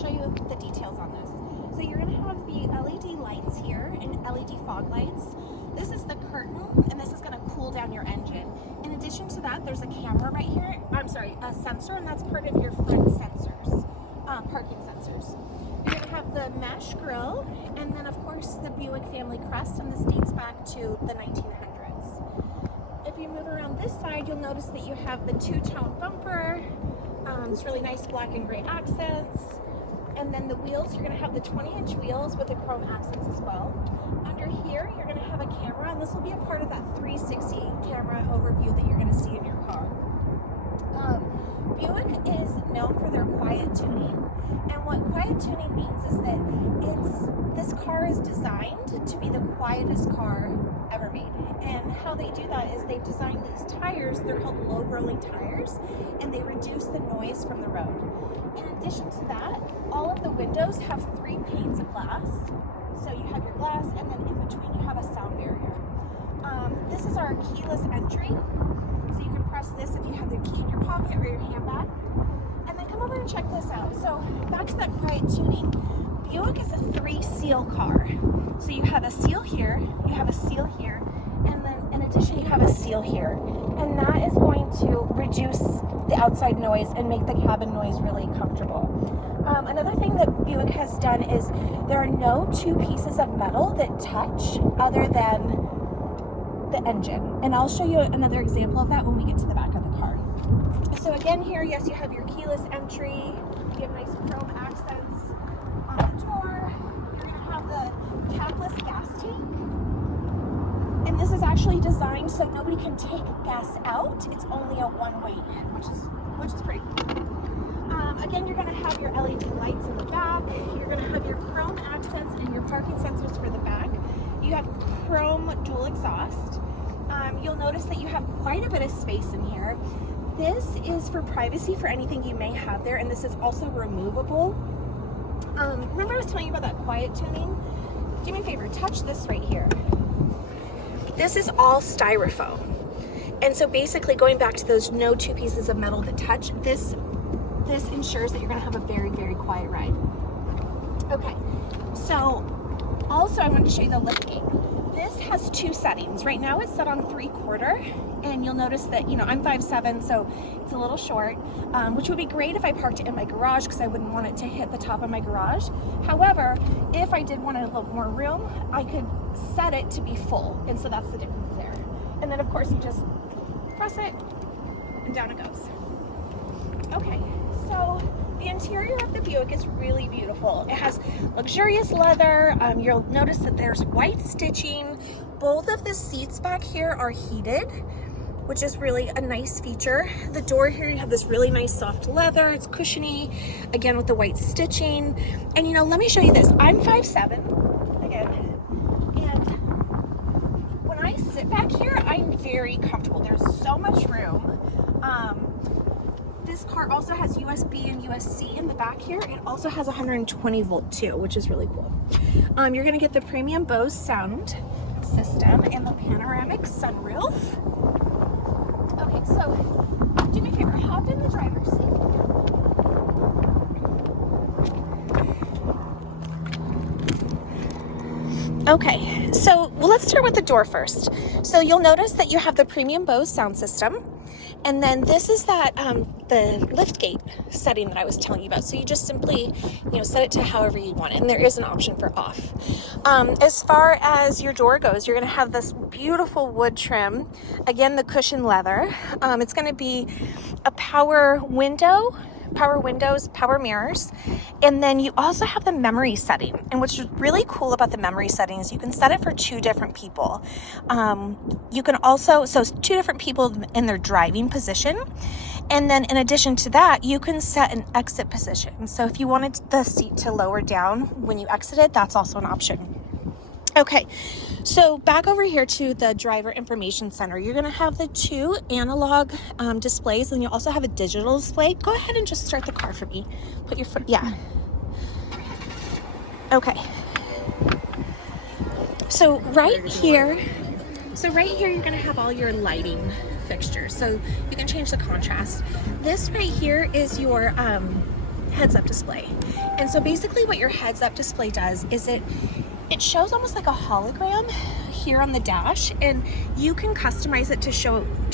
show you the details on this. So you're going to have the LED lights here and LED fog lights. This is the curtain, and this is going to cool down your engine. In addition to that, there's a camera right here. I'm sorry, a sensor, and that's part of your front sensors, parking sensors. You're going to have the mesh grille, and then of course the Buick family crest, and this dates back to the 1900s. If you move around this side, you'll notice that you have the two-tone bumper. It's really nice black and gray accents. And then the wheels, you're going to have the 20-inch wheels with the chrome accents as well. Under here, you're going to have a camera, and this will be a part of that 360 camera overview that you're going to see in your car. Buick is known for their quiet tuning, and what quiet tuning means is that this car is designed to be the quietest car ever made. And how they do that is they've designed these tires, they're called low rolling tires, and they reduce the noise from the road. In addition to that, all of the windows have 3 panes of glass. So you have your glass, and then in between you have a sound barrier. This is our keyless entry. So you can press this if you have your key in your pocket or your handbag. And then come over and check this out. So back to that quiet tuning. Buick is a 3-seal car. So you have a seal here, you have a seal here, and then in addition you have a seal here. And that is going to reduce the outside noise and make the cabin noise really comfortable. Another thing that Buick has done is there are no 2 pieces of metal that touch other than the engine. And I'll show you another example of that when we get to the back of the car. So again here, yes, you have your keyless entry, you have nice chrome accents on the door. You're going to have the capless gas tank. And this is actually designed so nobody can take gas out. It's only a one-way in, which is pretty cool. Again, you're going to have your LED lights in the back. You're going to have your chrome accents and your parking sensors for the back. You have chrome dual exhaust. You'll notice that you have quite a bit of space in here. This is for privacy for anything you may have there, and this is also removable. Remember I was telling you about that quiet tuning? Do me a favor, touch this right here. This is all styrofoam. And so basically going back to those no 2 pieces of metal that touch, this ensures that you're gonna have a very, very quiet ride. Okay, so also I wanted to show you the liftgate. This has 2 settings. Right now it's set on 3/4, and you'll notice that, you know, I'm 5'7", so it's a little short, which would be great if I parked it in my garage because I wouldn't want it to hit the top of my garage. However, if I did want a little more room, I could set it to be full, and so that's the difference there. And then of course you just press it and down it goes. Okay, so the interior of the Buick is really beautiful. It has luxurious leather. You'll notice that there's white stitching. Both of the seats back here are heated, which is really a nice feature. The door here, you have this really nice soft leather. It's cushiony, again with the white stitching. And you know, let me show you this. I'm 5'7", again, and when I sit back here, I'm very comfortable. There's so much room. This car also has USB and USB-C in the back here. It also has 120 volt too, which is really cool. You're gonna get the premium Bose sound system and the panoramic sunroof. Okay, so do me a favor, hop in the driver's seat. Okay, so let's start with the door first. So you'll notice that you have the premium Bose sound system. And then this is that the liftgate setting that I was telling you about. So you just simply, you know, set it to however you want it. And there is an option for off. As far as your door goes, you're going to have this beautiful wood trim. Again, the cushion leather. It's going to be a power window, power windows, power mirrors. And then you also have the memory setting. And what's really cool about the memory setting is you can set it for 2 different people. You can also, so 2 different people in their driving position. And then in addition to that, you can set an exit position. So if you wanted the seat to lower down when you exited, that's also an option. Okay, so back over here to the driver information center, you're gonna have the 2 analog displays, and you also have a digital display. Go ahead and just start the car for me. Put your foot, yeah. Okay. So right here, you're gonna have all your lighting fixtures. So you can change the contrast. This right here is your heads-up display. And so basically what your heads-up display does is it shows almost like a hologram here on the dash, and you can customize it to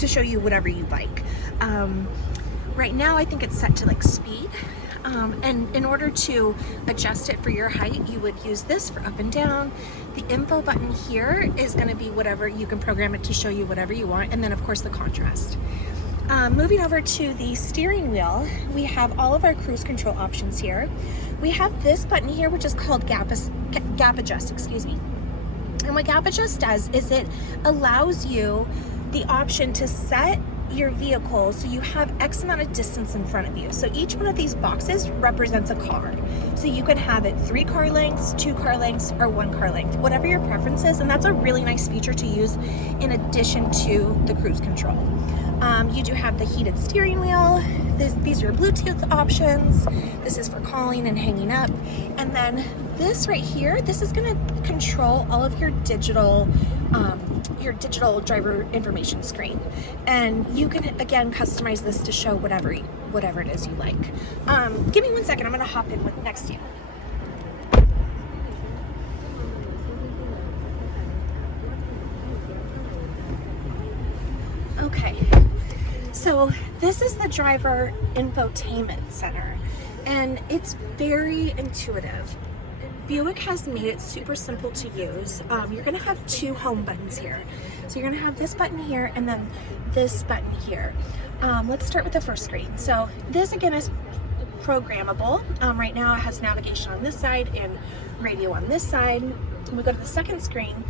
show you whatever you like. Right now I think it's set to like speed, and in order to adjust it for your height, you would use this for up and down. The info button here is going to be whatever, you can program it to show you whatever you want, and then of course the contrast. Moving over to the steering wheel, we have all of our cruise control options here. We have this button here, which is called gap adjust, excuse me. And what gap adjust does is it allows you the option to set your vehicle so you have X amount of distance in front of you. So each one of these boxes represents a car. So you can have it 3 car lengths, 2 car lengths, or 1 car length, whatever your preference is. And that's a really nice feature to use in addition to the cruise control. You do have the heated steering wheel. These are your Bluetooth options. This is for calling and hanging up. And then this right here, this is going to control all of your digital driver information screen. And you can, again, customize this to show whatever it is you like. Give me 1 second. I'm going to hop in next to you. Okay. So this is the driver infotainment center, and it's very intuitive. Buick has made it super simple to use. You're gonna have 2 home buttons here. So you're gonna have this button here and then this button here. Let's start with the first screen. So this again is programmable. Right now it has navigation on this side and radio on this side. When we go to the second screen,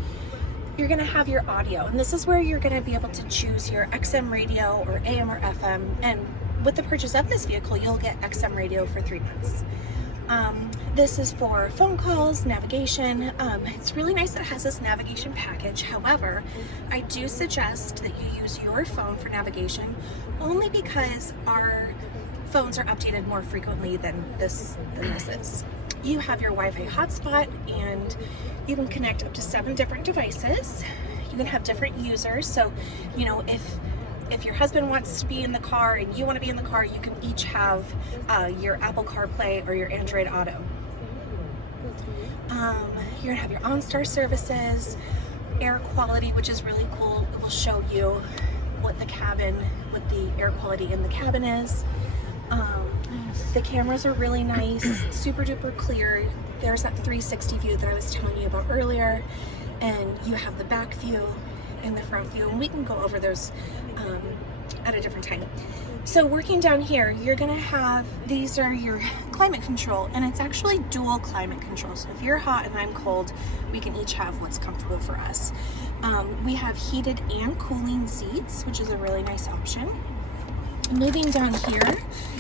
you're going to have your audio, and this is where you're going to be able to choose your XM radio or AM or FM, and with the purchase of this vehicle you'll get XM radio for 3 months. This is for phone calls, navigation. It's really nice that it has this navigation package. However, I do suggest that you use your phone for navigation only because our phones are updated more frequently than this is. You have your Wi-Fi hotspot, and you can connect up to 7 different devices. You can have different users. So, you know, if your husband wants to be in the car and you want to be in the car, you can each have your Apple CarPlay or your Android Auto. You're gonna have your OnStar services, air quality, which is really cool. It will show you what the air quality in the cabin is. The cameras are really nice, super duper clear. There's that 360 view that I was telling you about earlier, and you have the back view and the front view, and we can go over those at a different time. So working down here, you're gonna have, these are your climate control, and it's actually dual climate control. So if you're hot and I'm cold, we can each have what's comfortable for us. We have heated and cooling seats, which is a really nice option. Moving down here,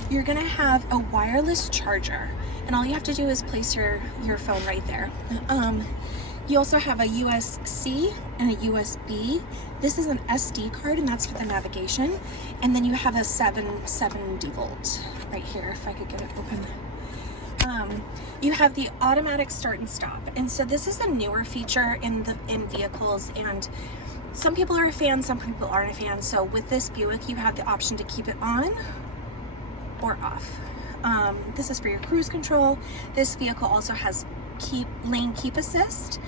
you're gonna have a wireless charger, and all you have to do is place your phone right there. You also have a USB and a USB. This is an SD card, and that's for the navigation. And then you have a 770 volt right here, if I could get it open. You have the automatic start and stop, and so this is a newer feature in vehicles, and some people are a fan, some people aren't a fan. So with this Buick, you have the option to keep it on or off. This is for your cruise control. This vehicle also has lane keep assist,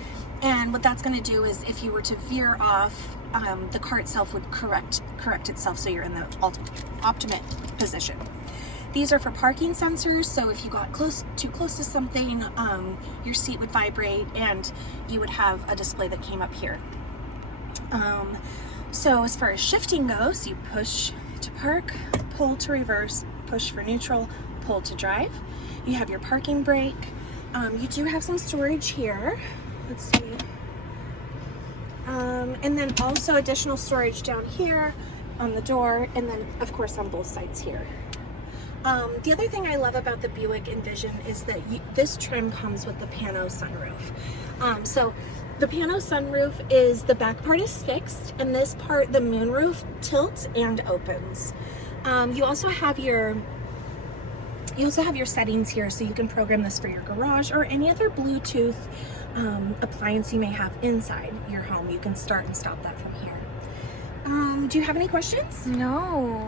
and what that's going to do is if you were to veer off, the car itself would correct itself so you're in the optimate position. These are for parking sensors, so if you got too close to something, your seat would vibrate and you would have a display that came up here. So as far as shifting goes, you push to park, pull to reverse, push for neutral, pull to drive. You have your parking brake. You do have some storage here. Let's see. And then also additional storage down here on the door, and then of course on both sides here. The other thing I love about the Buick Envision is that this trim comes with the pano sunroof. So the pano sunroof is, the back part is fixed, and this part, the moonroof, tilts and opens. You also have your settings here, so you can program this for your garage or any other Bluetooth appliance you may have inside your home. You can start and stop that from here. Do you have any questions? No.